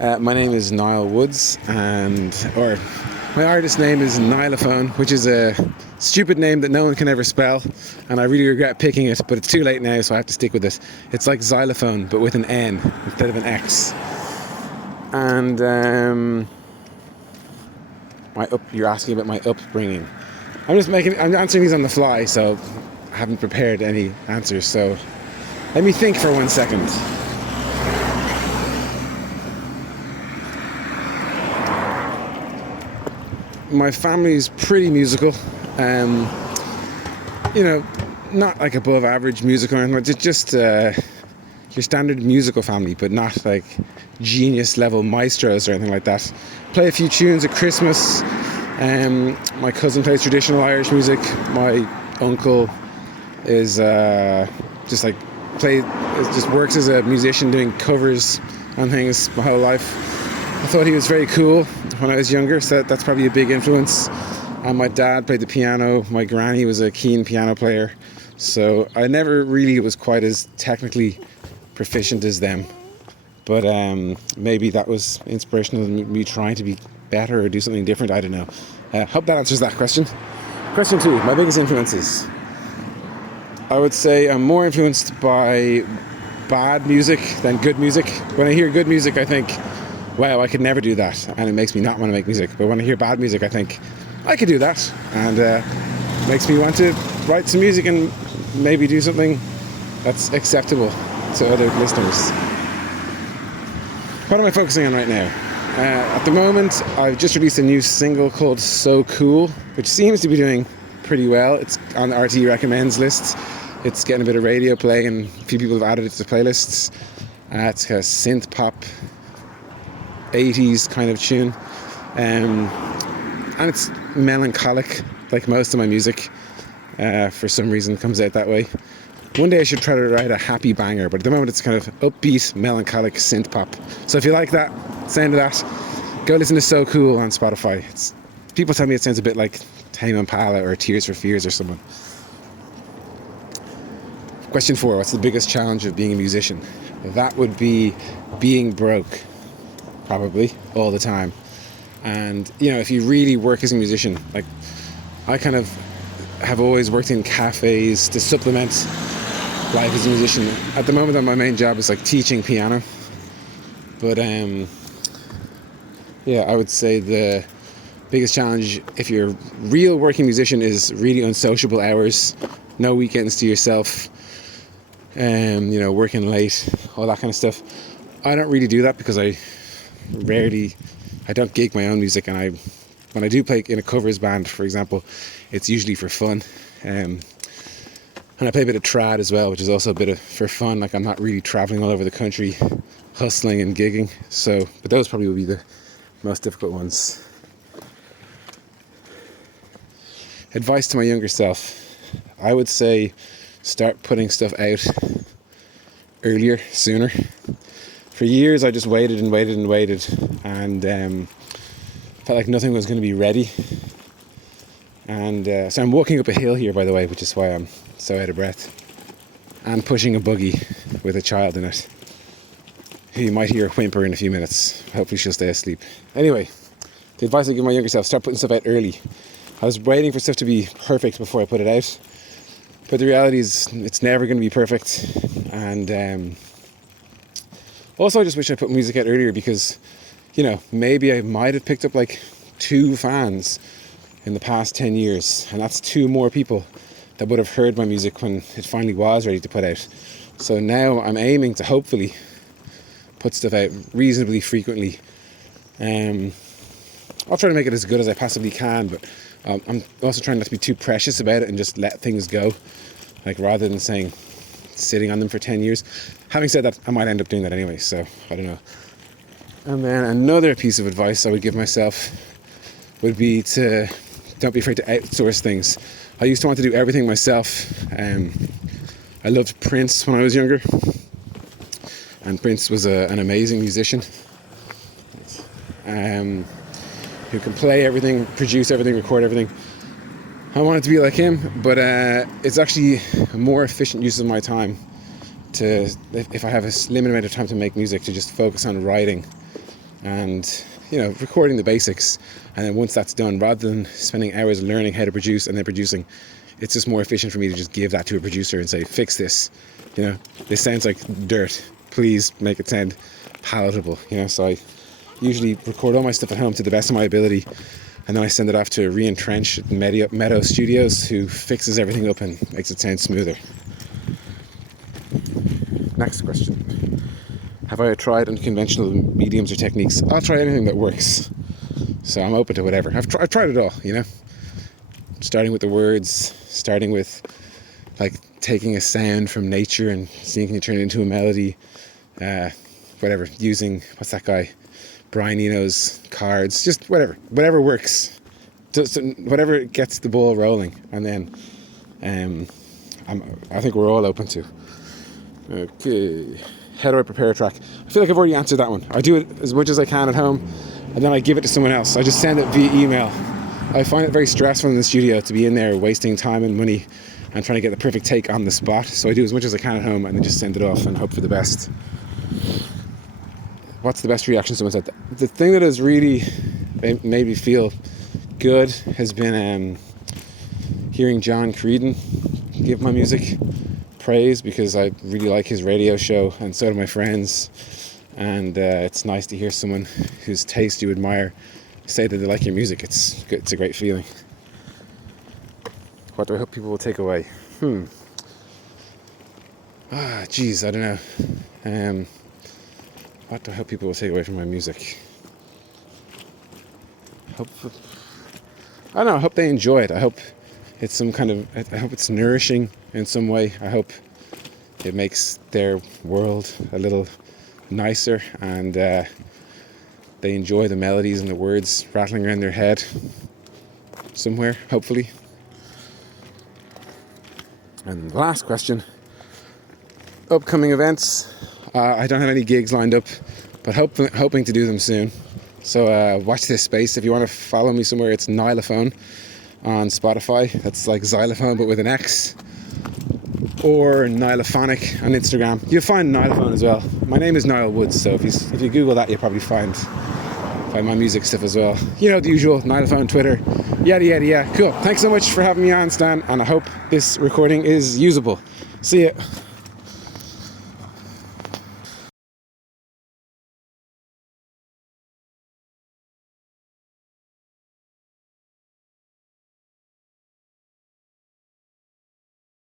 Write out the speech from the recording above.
My name is Niall Woods, or my artist name is Nylophone, which is a stupid name that no one can ever spell, and I really regret picking it, but it's too late now, so I have to stick with it. It's like xylophone, but with an N instead of an X. And you're asking about my upbringing. I'm answering these on the fly, so I haven't prepared any answers, so let me think for 1 second. My family's pretty musical, not like above average musical or anything, just your standard musical family, but not like genius level maestros or anything like that. Play a few tunes at Christmas. My cousin plays traditional Irish music. My uncle is just works as a musician doing covers on things my whole life. I thought he was very cool when I was younger, so that's probably a big influence. And my dad played the piano. My granny was a keen piano player, so I never really was quite as technically proficient as them. But maybe that was inspirational in me trying to be better or do something different. I don't know. Hope that answers that question. Question 2, my biggest influences. I would say I'm more influenced by bad music than good music. When I hear good music, I think, wow, I could never do that, and it makes me not want to make music. But when I hear bad music, I think, I could do that, and makes me want to write some music and maybe do something that's acceptable to other listeners. What am I focusing on right now? At the moment, I've just released a new single called So Cool, which seems to be doing pretty well. It's on the RT Recommends list. It's getting a bit of radio play, and a few people have added it to playlists. It's a synth pop 80s kind of tune, and it's melancholic like most of my music. For some reason it comes out that way. One day I should try to write a happy banger, but at the moment it's kind of upbeat melancholic synth pop. So if you like that sound of that, go listen to So Cool on Spotify. People tell me it sounds a bit like Tame Impala or Tears for Fears or someone. Question 4, what's the biggest challenge of being a musician? That would be being broke. Probably all the time. And if you really work as a musician, like I kind of have always worked in cafes to supplement life as a musician. At the moment, my main job is like teaching piano, but I would say the biggest challenge if you're a real working musician is really unsociable hours, no weekends to yourself, working late, all that kind of stuff. I don't really do that because I don't gig my own music, and when I do play in a covers band, for example, it's usually for fun, and I play a bit of trad as well, which is also a bit of for fun. Like I'm not really traveling all over the country hustling and gigging, but those probably would be the most difficult ones. Advice to my younger self, I would say start putting stuff out earlier, sooner. For years I just waited and felt like nothing was going to be ready. And so I'm walking up a hill here, by the way, which is why I'm so out of breath. And pushing a buggy with a child in it, who you might hear whimper in a few minutes. Hopefully she'll stay asleep. Anyway, the advice I give my younger self, start putting stuff out early. I was waiting for stuff to be perfect before I put it out. But the reality is it's never going to be perfect. And also, I just wish I put music out earlier because, maybe I might have picked up like 2 fans in the past 10 years. And that's 2 more people that would have heard my music when it finally was ready to put out. So now I'm aiming to hopefully put stuff out reasonably frequently. I'll try to make it as good as I possibly can, but I'm also trying not to be too precious about it and just let things go. Like rather than sitting on them for 10 years. Having said that, I might end up doing that anyway, so I don't know. And then another piece of advice I would give myself would be to don't be afraid to outsource things. I used to want to do everything myself. I loved Prince when I was younger, and Prince was an amazing musician who can play everything, produce everything, record everything. I wanted to be like him, but it's actually a more efficient use of my time if I have a limited amount of time to make music, to just focus on writing and recording the basics. And then once that's done, rather than spending hours learning how to produce and then producing, it's just more efficient for me to just give that to a producer and say, fix this. This sounds like dirt. Please make it sound palatable. So I usually record all my stuff at home to the best of my ability, and then I send it off to Reentrench at Meadow Studios, who fixes everything up and makes it sound smoother. Next question. Have I tried unconventional mediums or techniques? I'll try anything that works. So I'm open to whatever. I've tried it all, Starting with the words, starting with like taking a sound from nature and seeing can you turn it into a melody. Whatever, using, what's that guy? Brian Eno's cards, just whatever works. Just whatever gets the ball rolling. And then I think we're all open to. Okay. How do I prepare a track? I feel like I've already answered that one. I do it as much as I can at home, and then I give it to someone else. I just send it via email. I find it very stressful in the studio to be in there wasting time and money and trying to get the perfect take on the spot. So I do as much as I can at home and then just send it off and hope for the best. What's the best reaction someone said? The thing that has really made me feel good has been hearing John Creedon give my music praise, because I really like his radio show, and so do my friends. And it's nice to hear someone whose taste you admire say that they like your music. It's a great feeling. What do I hope people will take away? I don't know. What do I hope people will take away from my music? I hope they enjoy it. I hope it's I hope it's nourishing in some way. I hope it makes their world a little nicer, and they enjoy the melodies and the words rattling around their head somewhere, hopefully. And the last question, upcoming events. I don't have any gigs lined up, but hoping to do them soon. So watch this space. If you want to follow me somewhere, it's Nylophone on Spotify. That's like xylophone but with an X. Or Nylophonic on Instagram. You'll find Nylophone as well. My name is Niall Woods, so if you Google that, you'll probably find my music stuff as well. The usual, Nylophone, Twitter, yada yada yada. Cool. Thanks so much for having me on, Stan, and I hope this recording is usable. See ya.